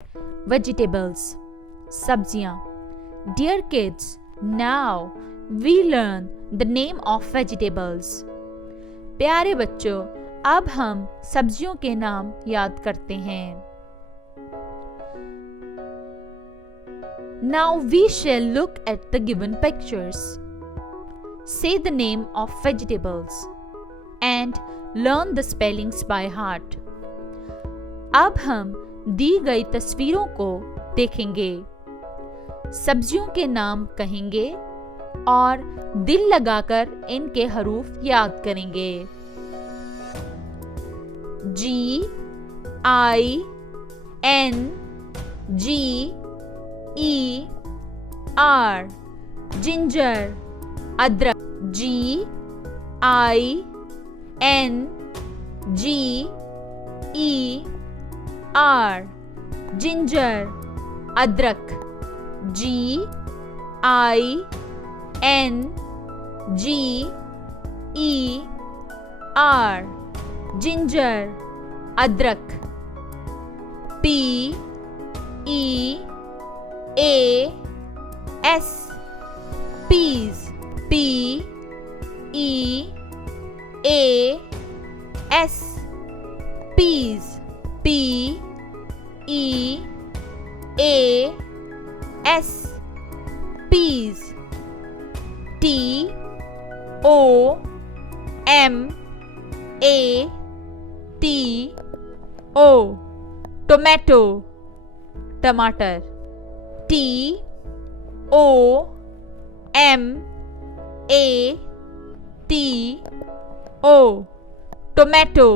Vegetables, sabziyan. Dear kids, now we learn the name of vegetables. प्यारे बच्चों, अब हम सब्जियों के नाम याद करते हैं. Now we shall look at the given pictures. Say the name of vegetables and learn the spellings by heart. अब हम दी गई तस्वीरों को देखेंगे, सब्जियों के नाम कहेंगे और दिल लगाकर इनके हरूफ याद करेंगे. G-I-N-G-E-R ginger, अदरक. G-I-N-G-E-R ginger, अदरक. G-I-N-G-E-R ginger, अदरक. P-E-A-S peas, P-E-A-S peas, P-E-A-S peas. T-O-M-A-T-O tomato, टमाटर. T-O-M-A-T-O tomato,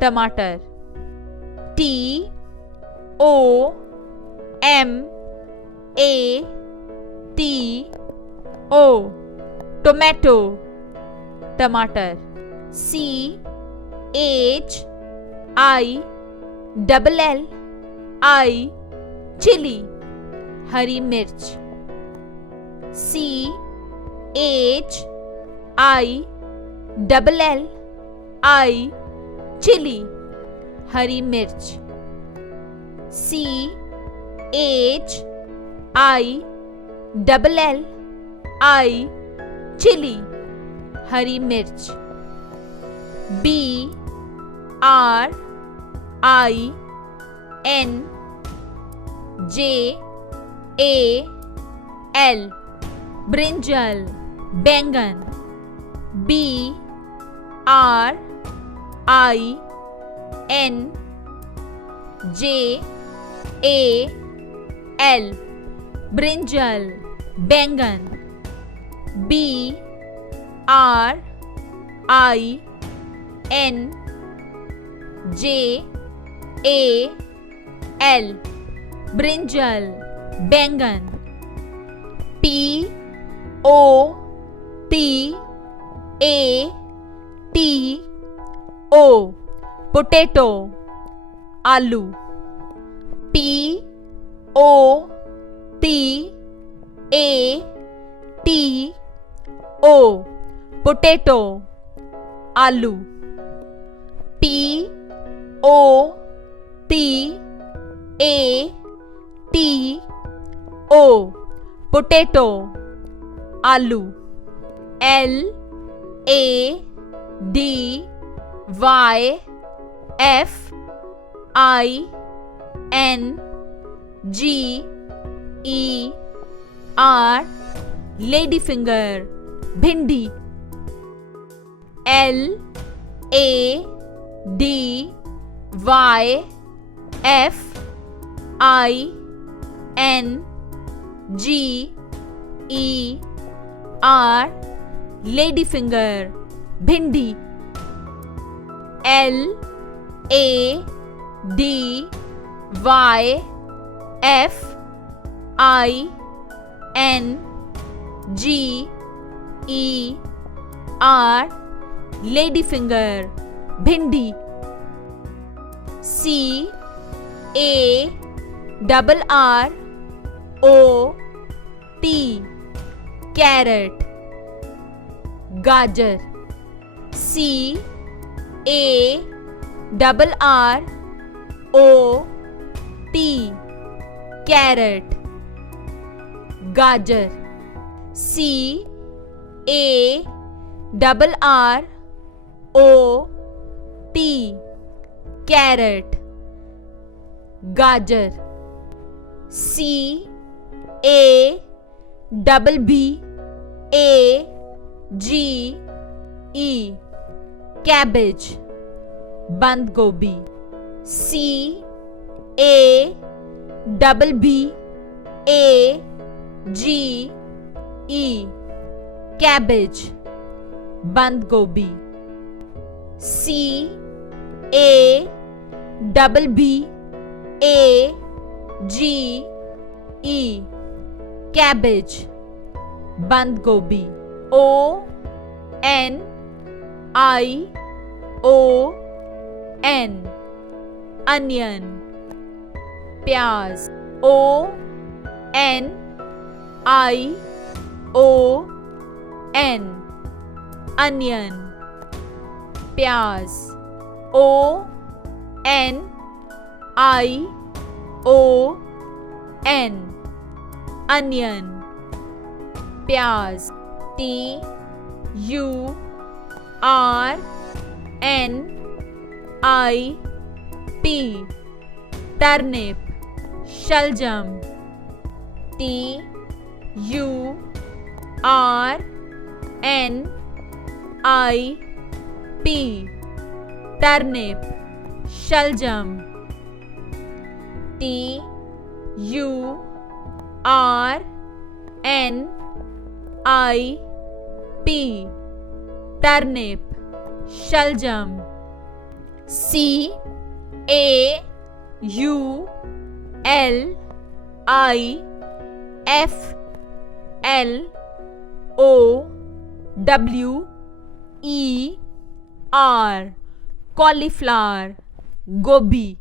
टमाटर. T-O-M-A-T-O tomato, टमाटर. C-H-I-L-L-I chili, हरी मिर्च. C-H-I-L-L-I chili, हरी मिर्च. C-H-I-L-L-I chili, हरी मिर्च. B-R-I-N-J-A-L ब्रिंजल, बैंगन. B-R-I-N-J-A-L ब्रिंजल, बैंगन. B-R-I-N-J-A-L ब्रिंजल, बैंगन. P-O-T-A-T-O पोटैटो, आलू. P-O-T-A-T-O पोटैटो, आलू. P-O-T-A-T-O पोटैटो, आलू. L-A-D-Y-F-I-N-G-E-R लेडी फिंगर, भिंडी. L-A-D-Y-F-I-N-G-E-R लेडी फिंगर, भिंडी. L-A-D-Y-F-I-N-G-E-R लेडी फिंगर, भिंडी. C-A-R-R-O-T कैरेट, गाजर. C-A-R-R-O T. Carrot. Gajar. C. A. double R. O. T. Carrot. Gajar. C. A. double B. A. G. E. Cabbage. Band gobi. C. A. double B. A. G. E. Cabbage. Band gobi. C. A. double B. A. G. E. Cabbage. Band gobi. O. N. I. O. N. Onion. प्याज. O. N. I. O. N. Onion. प्याज. O. N. I. O. N. Onion. प्याज. T. U. R. N. I. P. Turnip. Shaljam. T. U. R. N. I. P. Turnip. Shaljam. T. U. R. N. I. P. Turnip. Shaljam. C. A. U. L. I. F. L. O. W. E. R. Cauliflower. Gobi.